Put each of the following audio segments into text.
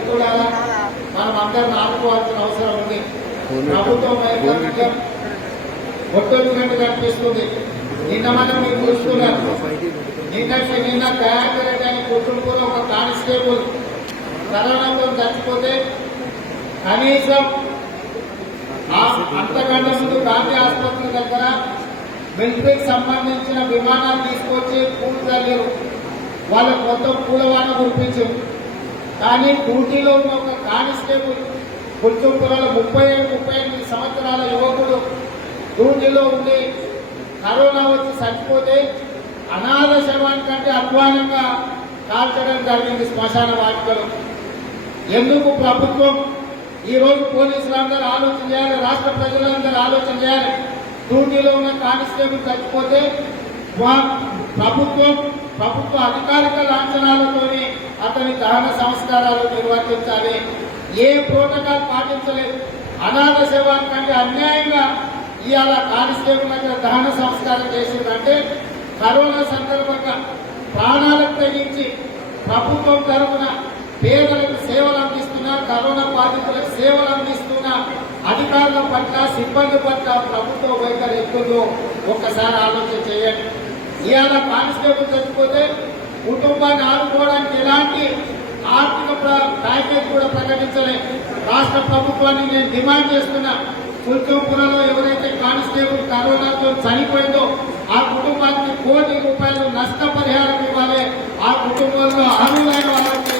మిత్రులారా మనం అందరం ఆడుకోవాల్సిన అవసరం ఉంది. ప్రభుత్వం వైపు ఒట్టొచ్చినట్టు కనిపిస్తుంది. నిన్న మనం మీరు చూస్తున్నారు. నిన్నటి నిన్న దయాకరెడ్డి అని కుటుంబంలో ఒక కానిస్టేబుల్. కరోనాతో చచ్చిపోతే కనీసం ఆ అంతకంటే ముందు గాంధీ ఆసుపత్రి దగ్గర మిలిటరీకి సంబంధించిన విమానాలు తీసుకొచ్చి పూలు చల్లారు. వాళ్ళకు మొత్తం పూలవాన కురిపించారు. కానీ డ్యూటీలో ఉన్న ఒక కానిస్టేబుల్ పుల్చుపులలో ముప్పై ఏడు ముప్పై ఎనిమిది సంవత్సరాల యువకుడు డ్యూటీలో ఉండి కరోనా వచ్చి చచ్చిపోతే అనాథ శవానికంటే అధ్వానంగా కాల్చడం జరిగింది శ్మశాన వాటికలు. ఎందుకు ప్రభుత్వం ఈ రోజు పోలీసులు అందరూ ఆలోచన చేయాలి రాష్ట్ర ప్రజలందరూ ఆలోచన చేయాలి? డ్యూటీలో ఉన్న కానిస్టేబుల్ చచ్చిపోతే ప్రభుత్వం ప్రభుత్వ అధికారిక లాంఛనాలతోనే అతని దహన సంస్కారాలు నిర్వర్తించాలి. ఏ ప్రోటోకాల్ పాటించలేదు. అనాథ శవానికంటే అన్యాయంగా ఇవాళ కానిస్టేబుల్ దగ్గర దహన సంస్కారం చేసిందంటే కరోనా సందర్భంగా ప్రాణాలకు తగ్గించి ప్రభుత్వం తరఫున పేదలకు సేవలు అందిస్తున్న కరోనా బాధితులకు సేవలు అందిస్తున్న అధికారుల పట్ల సిబ్బంది పట్ల ప్రభుత్వ వైఖరి ఎక్కువ ఒక్కసారి ఆలోచన చేయండి. ఇవాళ కానిస్టేబుల్ చచ్చిపోతే కుటుంబాన్ని ఆదుకోవడానికి ఎలాంటి ఆర్థిక ప్యాకేజ్ కూడా ప్రకటించలే. రాష్ట్ర ప్రభుత్వాన్ని నేను డిమాండ్ చేస్తున్నా కుల్చంపురలో ఎవరైతే కానిస్టేబుల్ కరోనాతో చనిపోయిందో ఆ కుటుంబానికి కోటి రూపాయలు నష్టపరిహారం ఇవ్వాలి. ఆ కుటుంబంలో అర్హులైన వాళ్ళకి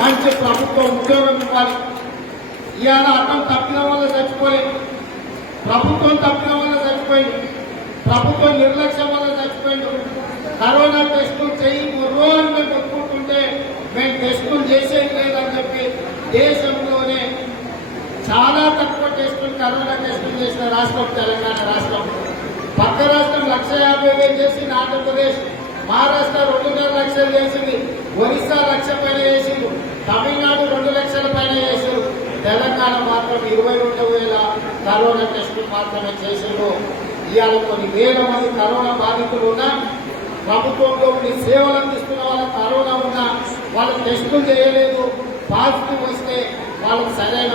మంచి ప్రభుత్వ ఉద్యోగం ఇవ్వాలి. ఇవాళ అతను తప్పిన వల్ల చచ్చిపోలేదు ప్రభుత్వం తప్పిన వల్ల చచ్చిపోయింది. ప్రభుత్వం నిర్లక్ష్యం వల్ల చచ్చిపోయింది. కరోనా టెస్టులు చెయ్యి రోజు మేము కొట్టుకుంటుంటే మేము టెస్టులు చేసేది లేదని చెప్పి దేశంలోనే చాలా తక్కువ టెస్టులు కరోనా టెస్టులు చేసిన రాష్ట్రం తెలంగాణ రాష్ట్రం. పక్క రాష్ట్రం లక్ష యాభై వేలు చేసింది ఆంధ్రప్రదేశ్. మహారాష్ట్ర రెండున్నర లక్షలు చేసింది ఒరిస్సా లక్ష పైన చేసింది తమిళనాడు రెండు లక్షల పైన చేసింది తెలంగాణ మాత్రం ఇరవై రెండు వేల కరోనా టెస్టులు మాత్రమే చేసిండ్రు ఇవాళ కొన్ని వేల మంది కరోనా బాధితులు ఉన్నా ప్రభుత్వంలో ఉండి సేవలు అందిస్తున్న వాళ్ళ కరోనా ఉన్నా వాళ్ళకి టెస్టులు చేయలేదు. పాజిటివ్ వస్తే వాళ్ళకి సరైన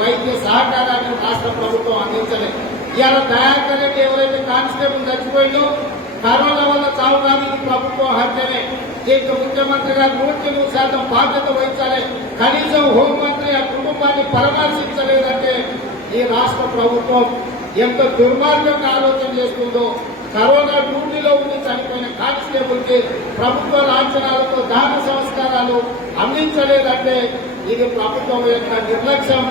వైద్య సహకారాన్ని రాష్ట్ర ప్రభుత్వం అందించలేదు. ఇవాళ దయాకర్ రెడ్డి ఎవరైతే కానిస్టేబుల్ చచ్చిపోయిందో కరోనా వల్ల చావు ప్రభుత్వం హత్యమే దీంట్లో ముఖ్యమంత్రి గారు నూటికి నూరు శాతం బాధ్యత వహించాలి. కనీసం హోంమంత్రి ఆ కుటుంబాన్ని పరామర్శించలేదంటే ఈ రాష్ట్ర ప్రభుత్వం ఎంత దుర్మార్గంగా ఆలోచన చేస్తుందో కరోనా డ్యూటీలో ఉండి చనిపోయిన కానిస్టేబుల్కి ప్రభుత్వ లాంఛనాలతో దాన సంస్కారాలు అందించలేదంటే ఇది ప్రభుత్వం యొక్క నిర్లక్ష్యం.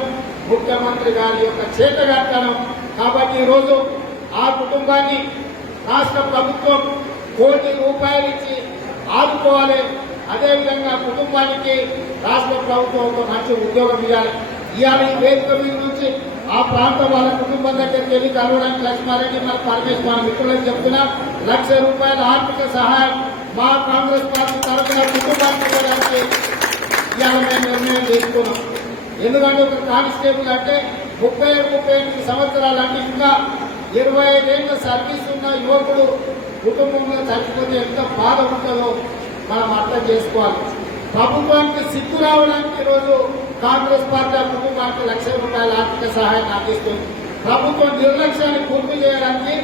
ముఖ్యమంత్రి గారి యొక్క చేతగట్టడం కాబట్టి ఈరోజు ఆ కుటుంబాన్ని రాష్ట్ర ప్రభుత్వం కోటి రూపాయలు ఇచ్చి ఆదుకోవాలి. అదేవిధంగా కుటుంబానికి రాష్ట్ర ప్రభుత్వం ఒక మంచి ఉద్యోగం ఇవ్వాలి. ఇవాళ ఈ వేదిక మీద నుంచి ఆ ప్రాంత వాళ్ళ కుటుంబం దగ్గరికి వెళ్ళి కలవడానికి లక్ష్మారెడ్డి మన పరమేశ్వర మన మిత్రులకు చెప్తున్నా లక్ష రూపాయల ఆర్థిక సహాయం మా కాంగ్రెస్ పార్టీ తరఫున కుటుంబానికి ఇవ్వడానికి ఇవాళ మేము నిర్ణయం తీసుకున్నాం. ఎందుకంటే ఒక కానిస్టేబుల్ అంటే ముప్పై ఏడు ముప్పై ఎనిమిది సంవత్సరాలు అంటే ఇంకా ఇరవై ఐదేళ్ళ సర్వీస్ ఉన్న యువకుడు కుటుంబంలో చచ్చిపోతే ఎంత బాధ ఉంటుందో మనం అర్థం చేసుకోవాలి. ప్రభుత్వానికి సిగ్గు రావడానికి ఈరోజు కాంగ్రెస్ పార్టీ ఆ కుటుంబానికి లక్ష రూపాయల ఆర్థిక సహాయం అందిస్తుంది. ప్రభుత్వం నిర్లక్ష్యాన్ని పూర్తి చేయడానికి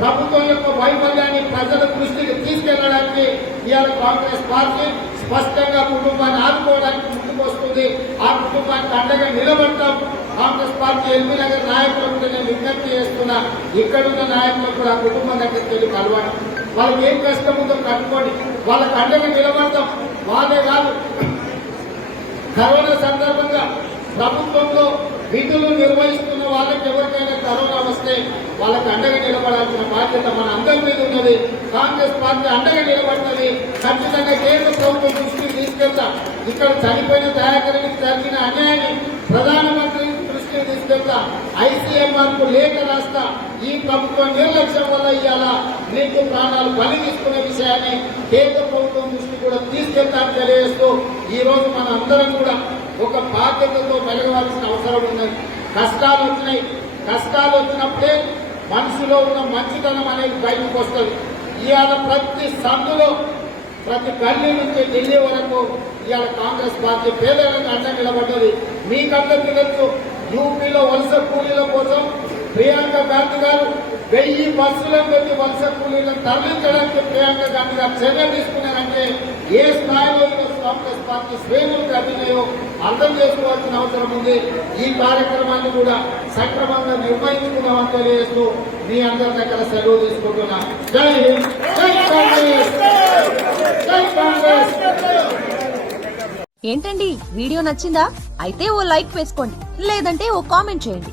ప్రభుత్వం యొక్క వైఫల్యాన్ని ప్రజల దృష్టికి తీసుకెళ్ళడానికి ఇవాళ కాంగ్రెస్ పార్టీ స్పష్టంగా కుటుంబాన్ని ఆదుకోవడానికి ముందుకొస్తుంది. ఆ కుటుంబానికి అండగా నిలబడతాం. కాంగ్రెస్ పార్టీ ఎల్బీ నగర్ నాయకులకు నేను విజ్ఞప్తి చేస్తున్నా. ఇక్కడున్న నాయకులకు కూడా ఆ కుటుంబం దగ్గరికి వెళ్ళి కలవడం. వాళ్ళకి ఏం కష్టం ఉందో కట్టుకోండి వాళ్ళకి అండగా నిలబడతాం. వాళ్ళే కాదు. కరోనా సందర్భంగా ప్రభుత్వంలో విధులు నిర్వహిస్తున్న వాళ్ళకి ఎవరికైనా కరోనా వస్తే వాళ్ళకి అండగా నిలబడాల్సిన బాధ్యత మన అందరి మీద ఉన్నది. కాంగ్రెస్ పార్టీ అండగా నిలబడుతుంది. ఖచ్చితంగా కేంద్ర ప్రభుత్వం దృష్టికి తీసుకెళ్తాం. ఇక్కడ చనిపోయిన దయాకరికి జరిగిన అన్యాయాన్ని ప్రధానమంత్రి దృష్టికి తీసుకెళ్తా. ఐసీఎంఆర్కు లేఖ రాస్తా. ఈ ప్రభుత్వం నిర్లక్ష్యం వల్ల ఇవాళ నీకు ప్రాణాలు బలి తీసుకునే విషయాన్ని కేంద్ర ప్రభుత్వం దృష్టి కూడా తీసుకెళ్తాను తెలియజేస్తూ ఈరోజు మన అందరం కూడా ఒక బాధ్యతతో మెలగవలసిన అవసరం ఉన్నది కష్టాలు వచ్చినాయి. కష్టాలు వచ్చినప్పుడే మనసులో ఉన్న మంచితనం అనేది బయటకు వస్తుంది. ఇవాళ ప్రతి సందులో ప్రతి గల్లీ నుంచి ఢిల్లీ వరకు ఇవాళ కాంగ్రెస్ పార్టీ పేదలకు అండ నిలబడ్డది. మీకందరికీ తెలుసు యూపీలో వలస కూలీల కోసం ప్రియాంక గాంధీ గారు వెయ్యి బస్సులను పెట్టి వలస కూలీలను తరలించడానికి ప్రియాంక గాంధీ గారు చర్య తీసుకున్నారంటే ఏ స్థాయిలో కాంగ్రెస్ పార్టీ శ్రేణులకు అభినయం అర్థం చేసుకోవాల్సిన అవసరం ఉంది. ఈ కార్యక్రమాన్ని కూడా సక్రమంగా నిర్వహించుకున్నామని తెలియజేస్తూ మీ అందరి దగ్గర సెలవు తీసుకుంటున్నా. జై హింద్ జై కాంగ్రెస్ జై కాంగ్రెస్. ఏంటండి వీడియో నచ్చిందా? అయితే ఓ లైక్ వేసుకోండి లేదంటే ఓ కామెంట్ చేయండి.